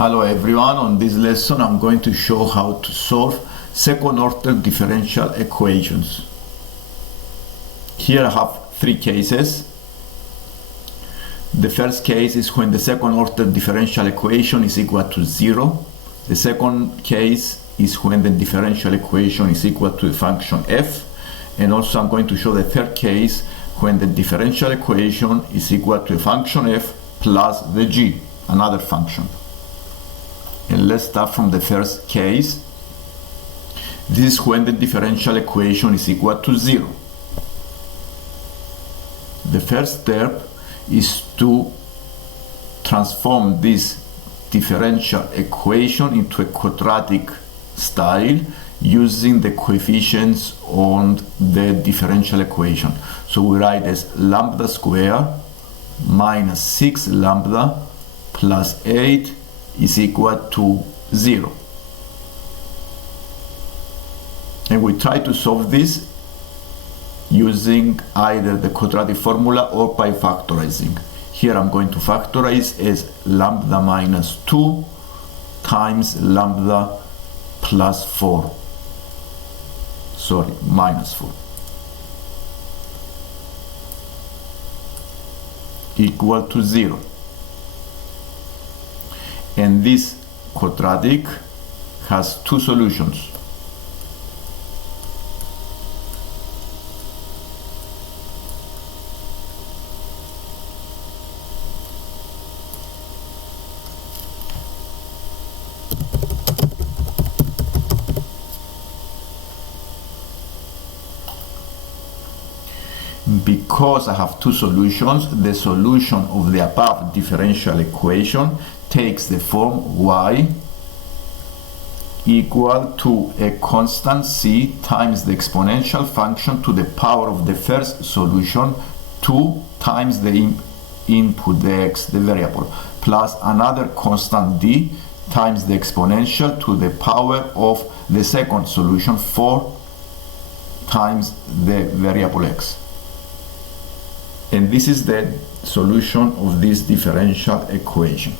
Hello everyone, on this lesson I'm going to show how to solve second order differential equations. Here I have three cases. The first case is when the second order differential equation is equal to 0. The second case is when the differential equation is equal to the function f. And also I'm going to show the third case when the differential equation is equal to a function f plus the g, another function. And let's start from the first case. This is when the differential equation is equal to 0. The first step is to transform this differential equation into a quadratic style using the coefficients on the differential equation. So we write as lambda squared minus 6 lambda plus 8 is equal to 0. And we try to solve this using either the quadratic formula or by factorizing. Here I'm going to factorize as lambda minus 2 times lambda plus 4. Sorry, minus 4. Equal to 0. And this quadratic has two solutions. Because I have two solutions, the solution of the above differential equation takes the form y equal to a constant c times the exponential function to the power of the first solution 2 times the input, the x, the variable, plus another constant d times the exponential to the power of the second solution 4 times the variable x. And this is the solution of this differential equation.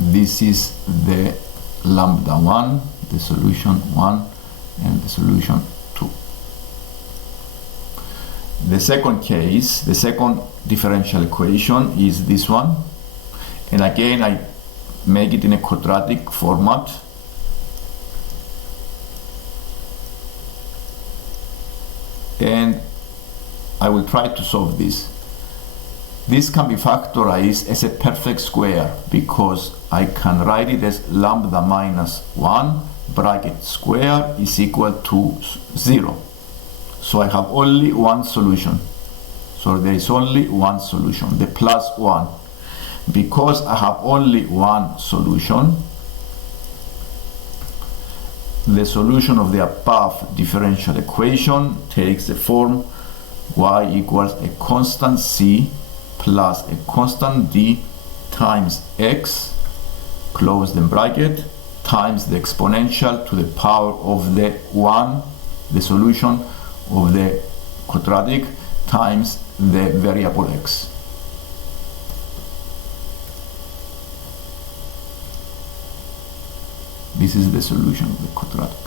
This is the lambda 1, the solution 1, and the solution 2. The second case, the second differential equation is this one. And again, I make it in a quadratic format. And I will try to solve this. This can be factorized as a perfect square because I can write it as lambda minus 1 bracket square is equal to 0. So I have only one solution. So there is only one solution, the plus 1. Because I have only one solution, the solution of the above differential equation takes the form y equals a constant c plus a constant d times x, close the bracket, times the exponential to the power of the 1, the solution of the quadratic, times the variable x. This is the solution of the quadratic.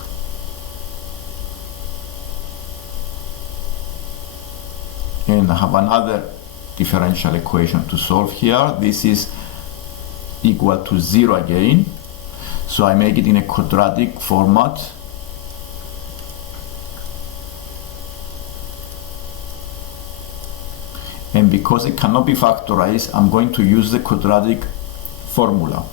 And I have another differential equation to solve here. This is equal to 0 again. So I make it in a quadratic format. And because it cannot be factorized, I'm going to use the quadratic formula.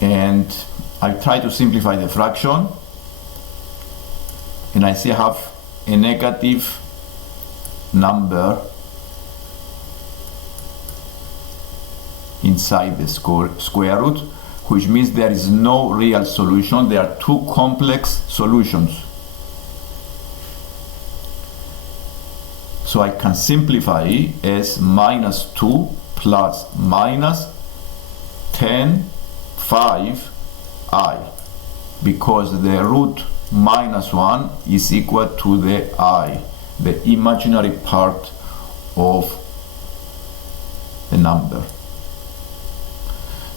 And I try to simplify the fraction, and I see I have a negative number inside the square root, which means there is no real solution. There are two complex solutions. So I can simplify as minus 2 plus minus 10 5 I, because the root minus 1 is equal to the I, the imaginary part of the number.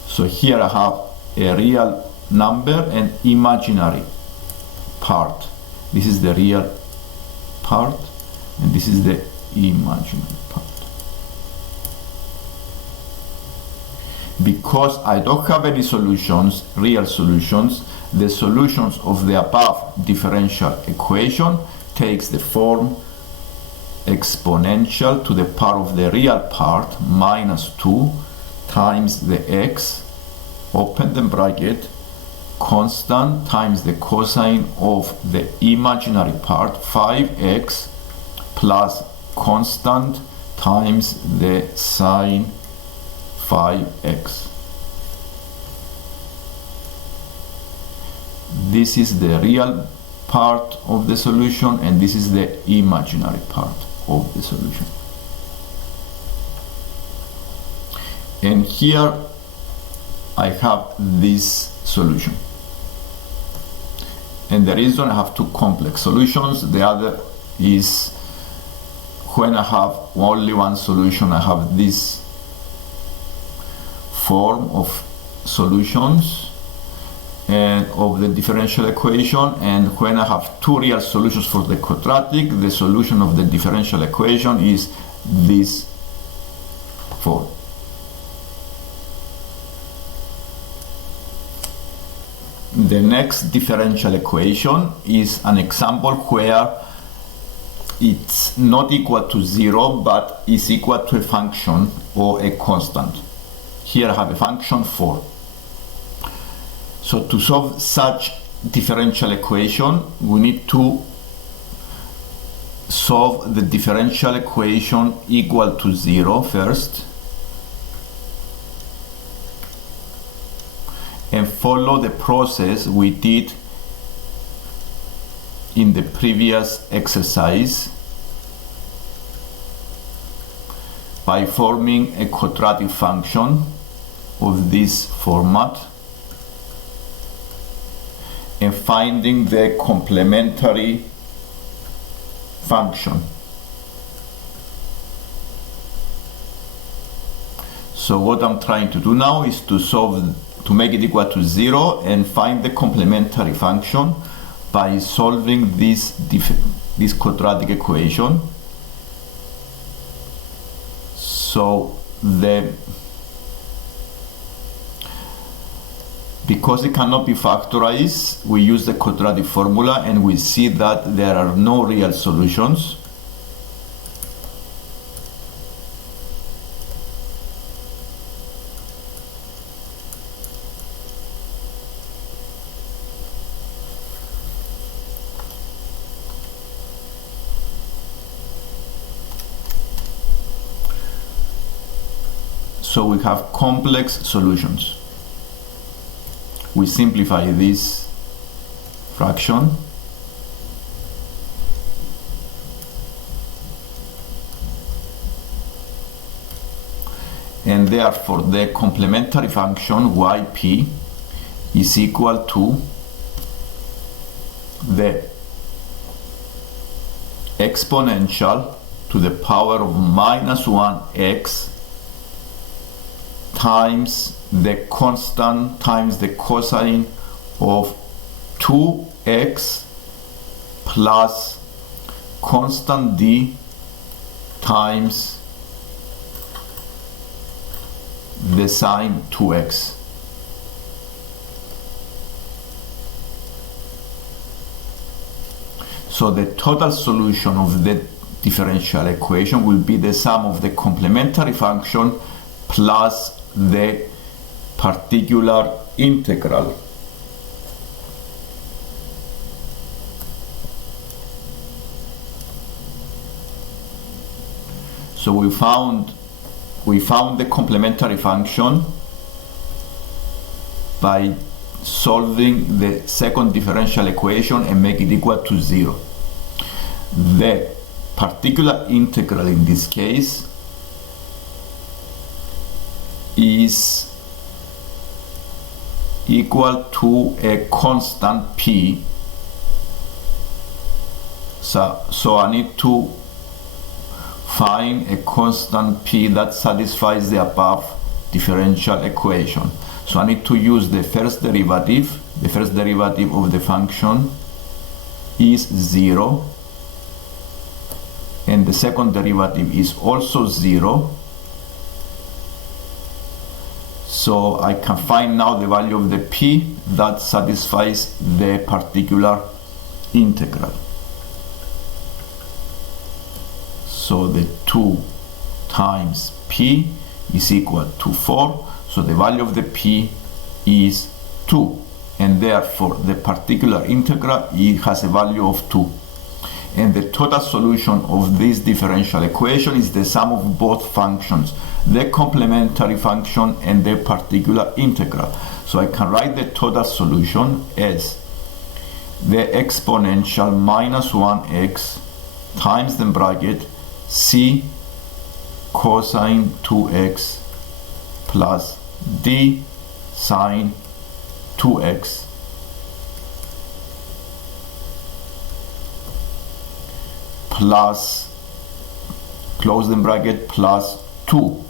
So here I have a real number and imaginary part. This is the real part and this is the imaginary part. Because I don't have any solutions, real solutions, the solutions of the above differential equation takes the form exponential to the power of the real part minus 2 times the x, open the bracket, constant times the cosine of the imaginary part 5x plus constant times the sine 5x. This is the real part of the solution and this is the imaginary part of the solution. And here I have this solution. And the reason I have two complex solutions, the other is when I have only one solution, I have this form of solutions and of the differential equation, and when I have two real solutions for the quadratic, the solution of the differential equation is this form. The next differential equation is an example where it's not equal to 0 but is equal to a function or a constant. Here I have a function 4. So to solve such differential equation, we need to solve the differential equation equal to 0 first, and follow the process we did in the previous exercise by forming a quadratic function of this format and finding the complementary function. So what I'm trying to do now is to make it equal to 0 and find the complementary function by solving this quadratic equation. So because it cannot be factorized, we use the quadratic formula and we see that there are no real solutions. So we have complex solutions. We simplify this fraction and therefore the complementary function yp is equal to the exponential to the power of minus 1x times the constant times the cosine of 2x plus constant d times the sine 2x. So the total solution of the differential equation will be the sum of the complementary function plus the particular integral. So we found the complementary function by solving the second differential equation and make it equal to 0. The particular integral in this case is equal to a constant p. So I need to find a constant p that satisfies the above differential equation. So I need to use the first derivative. The first derivative of the function is 0, and the second derivative is also 0. So I can find now the value of the p that satisfies the particular integral. So the 2 times p is equal to 4. So the value of the p is 2. And therefore the particular integral has a value of 2. And the total solution of this differential equation is the sum of both functions, the complementary function and the particular integral. So I can write the total solution as the exponential minus 1x times the bracket c cosine 2x plus d sine 2x plus, close the bracket, plus 2.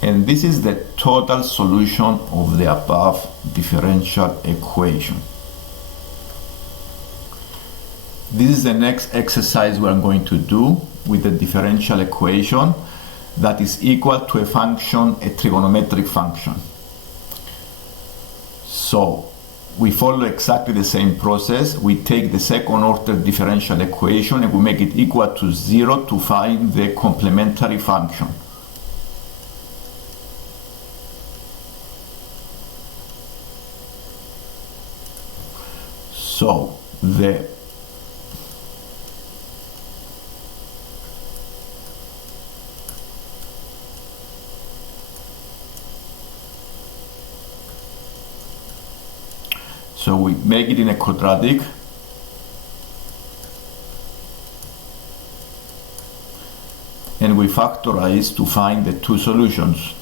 And this is the total solution of the above differential equation. This is the next exercise we're going to do with the differential equation that is equal to a function, a trigonometric function. So we follow exactly the same process. We take the second order differential equation and we make it equal to 0 to find the complementary function. So So we make it in a quadratic. And we factorize to find the two solutions.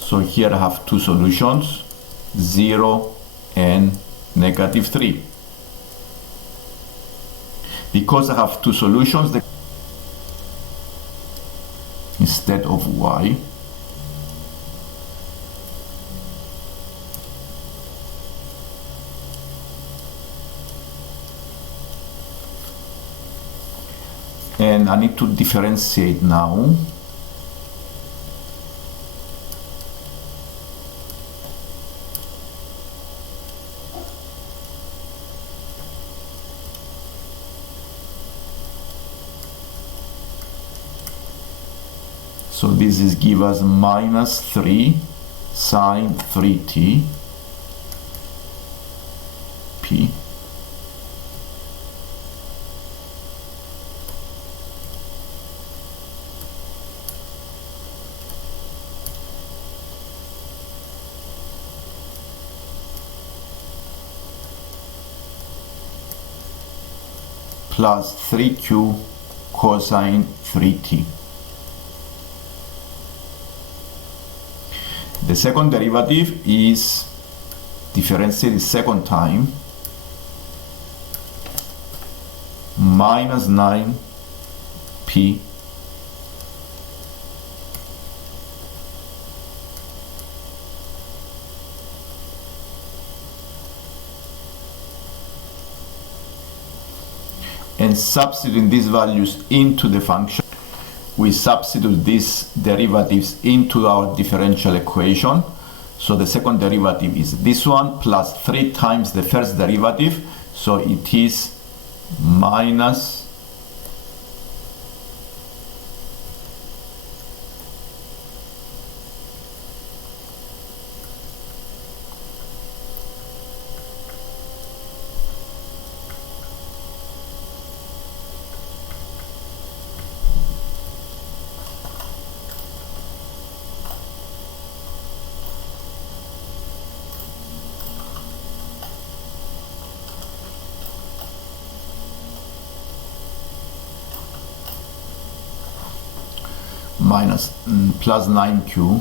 So here I have two solutions, 0 and -3. Because I have two solutions, instead of y, and I need to differentiate now. So this is give us -3 sine 3t p plus 3q cosine 3t. The second derivative is differentiated second time, -9p and substituting these values into the function. We substitute these derivatives into our differential equation. So the second derivative is this one plus 3 times the first derivative. So it is minus minus plus 9q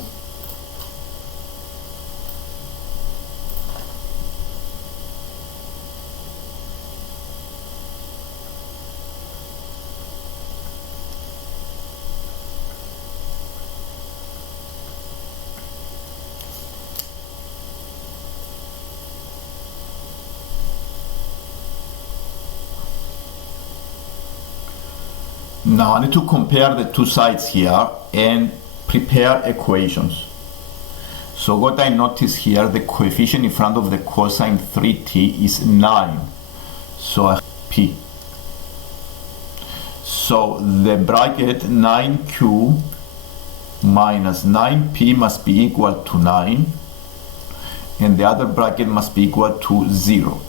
Now I need to compare the two sides here and prepare equations. So what I notice here, the coefficient in front of the cosine 3t is 9. So I have p. So the bracket 9q minus 9p must be equal to 9, and the other bracket must be equal to 0.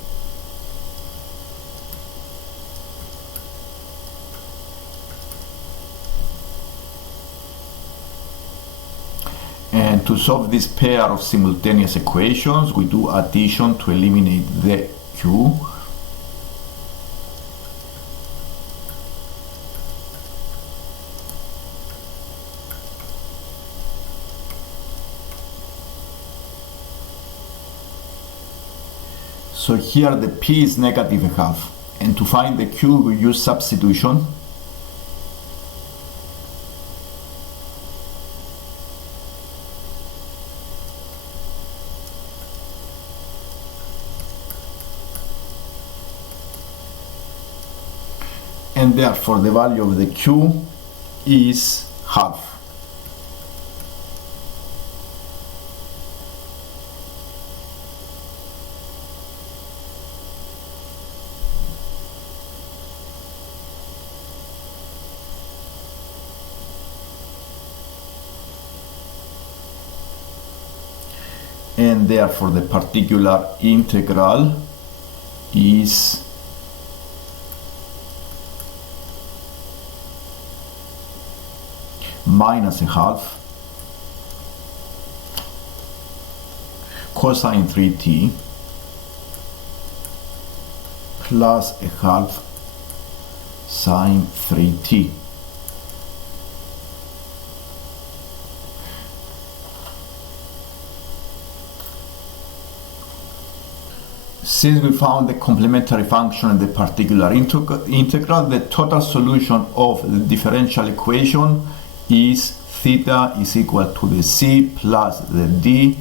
And to solve this pair of simultaneous equations, we do addition to eliminate the q. So here the p is negative a half, and to find the q we use substitution. And therefore the value of the q is half. And therefore the particular integral is minus a half cosine 3t plus a half sine 3t. Since we found the complementary function and the particular integral, the total solution of the differential equation is theta is equal to the c plus the d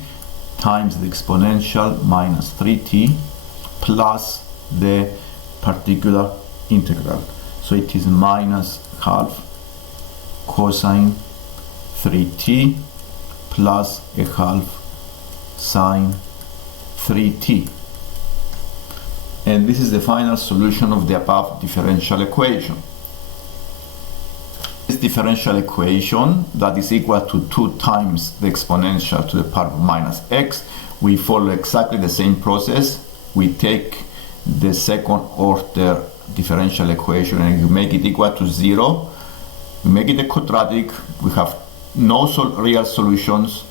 times the exponential minus 3t plus the particular integral. So it is minus half cosine 3t plus a half sine 3t. And this is the final solution of the above differential equation. This differential equation that is equal to 2 times the exponential to the power of minus x, we follow exactly the same process. We take the second order differential equation and you make it equal to 0. We make it a quadratic. We have no real solutions,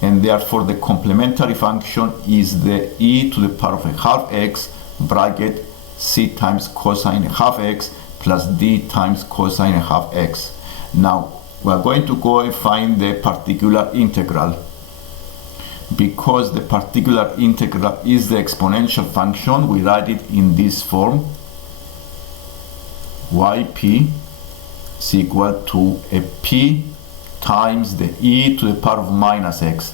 and therefore the complementary function is the e to the power of a half x bracket c times cosine a half x plus d times cosine a half x. Now we are going to go and find the particular integral. Because the particular integral is the exponential function, we write it in this form: yp is equal to a p times the e to the power of minus x.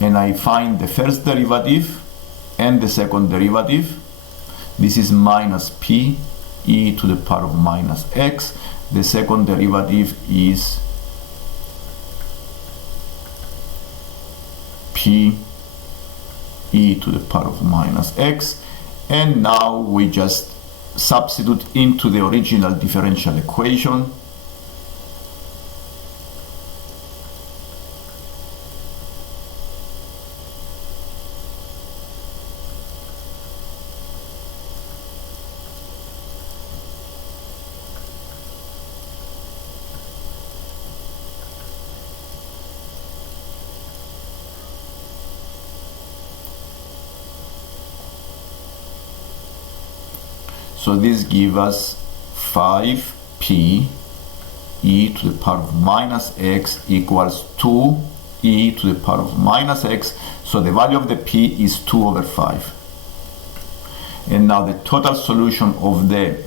And I find the first derivative and the second derivative. This is minus p e to the power of minus x. The second derivative is p e to the power of minus x. And now we just substitute into the original differential equation. So this gives us 5p e to the power of minus x equals 2 e to the power of minus x. So the value of the p is 2 over 5. And now the total solution of the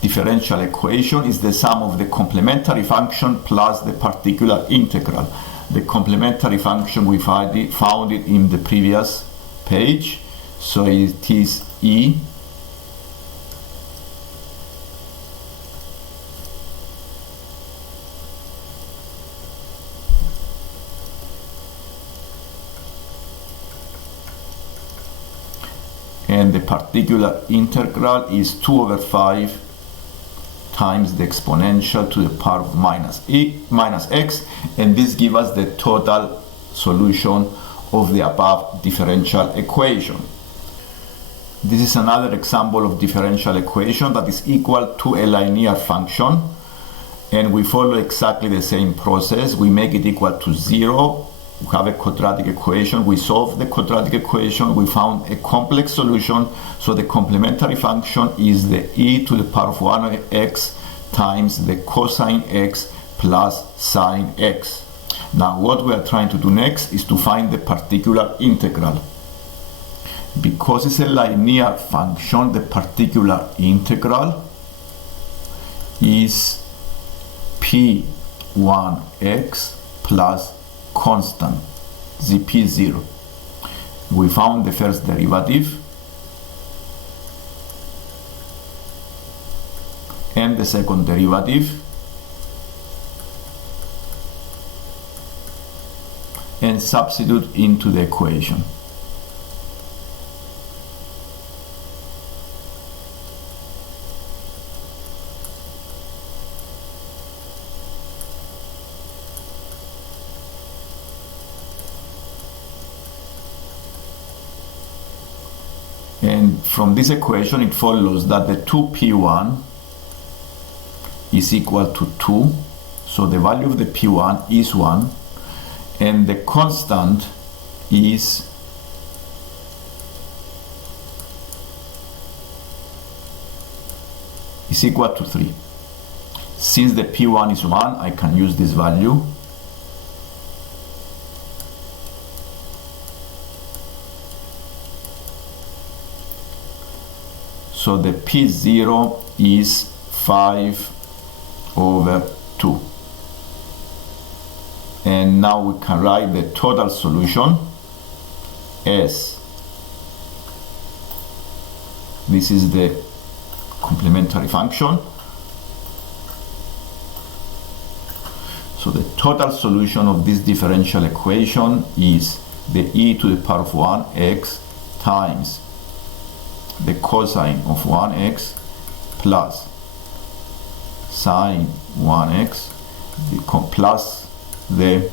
differential equation is the sum of the complementary function plus the particular integral. The complementary function we found it in the previous page, so it is e and the particular integral is 2 over 5 times the exponential to the power of minus x, and this gives us the total solution of the above differential equation. This is another example of differential equation that is equal to a linear function, and we follow exactly the same process. We make it equal to 0. We have a quadratic equation. We solve the quadratic equation. We found a complex solution. So the complementary function is the e to the power of 1x times the cosine x plus sine x. Now what we are trying to do next is to find the particular integral. Because it's a linear function, the particular integral is p1x plus constant zp0. We found the first derivative and the second derivative, and substitute into the equation. And from this equation it follows that the 2p1 is equal to 2, so the value of the p1 is 1, and the constant is equal to 3. Since the p1 is 1, I can use this value. So the p0 is 5 over 2. And now we can write the total solution as, this is the complementary function. So the total solution of this differential equation is the e to the power of 1x times the cosine of 1x plus sine 1x plus the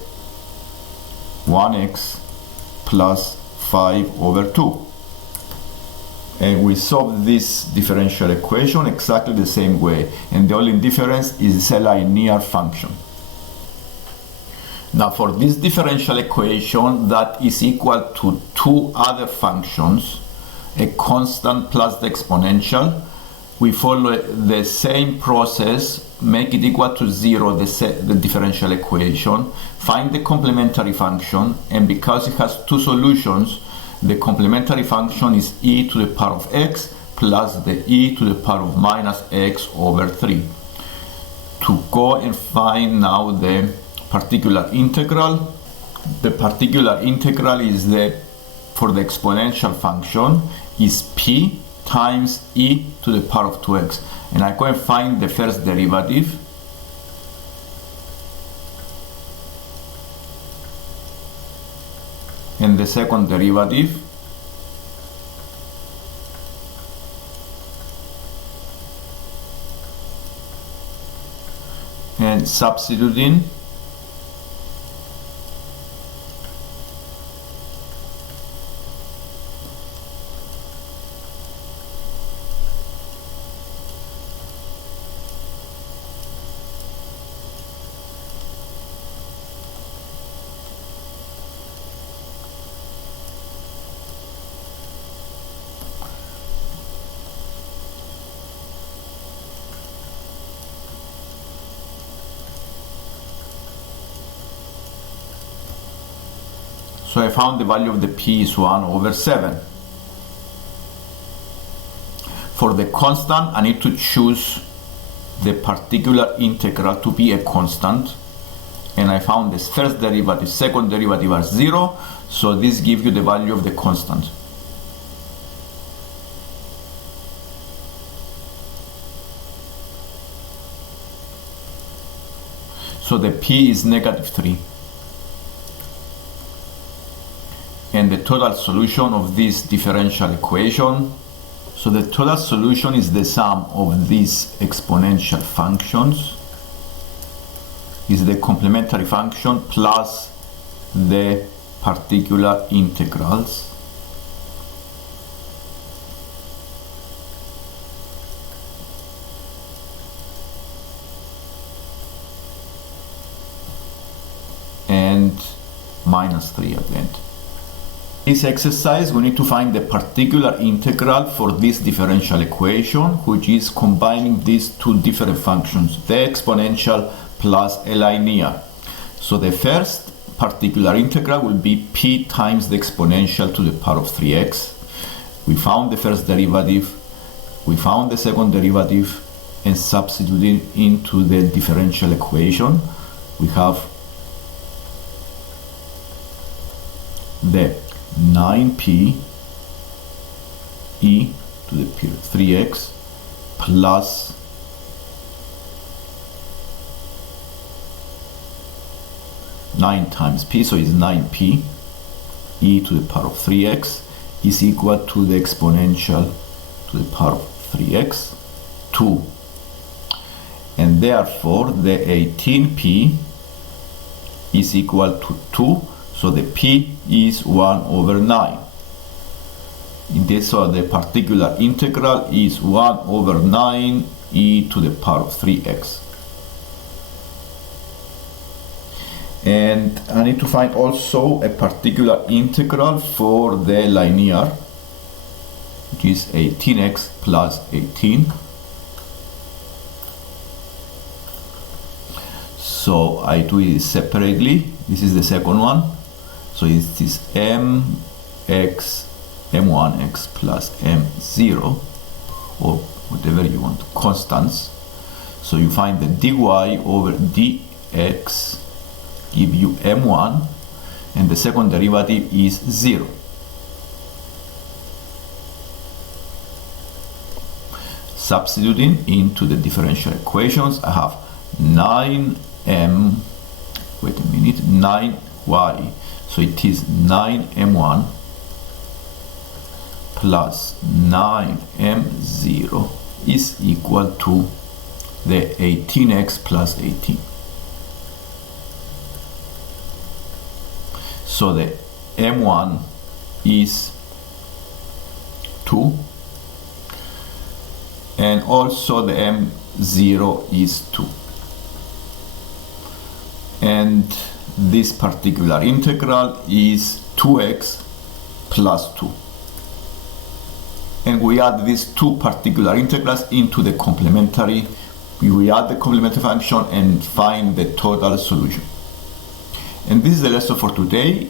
1x plus 5 over 2. And we solve this differential equation exactly the same way, and the only difference is it's a linear function. Now for this differential equation that is equal to two other functions, a constant plus the exponential, we follow the same process, make it equal to 0, the differential equation, find the complementary function, and because it has two solutions, the complementary function is e to the power of x plus the e to the power of minus x over 3. To go and find now the particular integral, the particular integral is for the exponential function is p times e to the power of 2x, and I go and find the first derivative, and the second derivative, and substituting, So I found the value of the p is 1 over 7. For the constant, I need to choose the particular integral to be a constant. And I found this first derivative, second derivative are 0. So this gives you the value of the constant. So the p is -3. And the total solution of this differential equation, so the total solution is the sum of these exponential functions, is the complementary function plus the particular integrals. And -3 at the end. This exercise, we need to find the particular integral for this differential equation, which is combining these two different functions, the exponential plus a linear. So the first particular integral will be p times the exponential to the power of 3x. We found the first derivative, we found the second derivative, and substituting into the differential equation, we have the 9p e to the power 3x plus 9 times p, so it's 9p e to the power of 3x is equal to the exponential to the power of 3x 2, and therefore the 18p is equal to 2. So the p is 1 over 9. In this, so the particular integral is 1 over 9 e to the power of 3x. And I need to find also a particular integral for the linear, which is 18x plus 18. So I do it separately. This is the second one. So it is m1x plus m0, or whatever you want, constants. So you find the dy over dx give you m1, and the second derivative is 0. Substituting into the differential equations, I have 9y, so it is 9m1 plus 9m0 is equal to the 18x plus 18. So the m1 is 2, and also the m0 is 2. And this particular integral is 2x plus 2. And we add these two particular integrals into the complementary. We add the complementary function and find the total solution. And this is the lesson for today.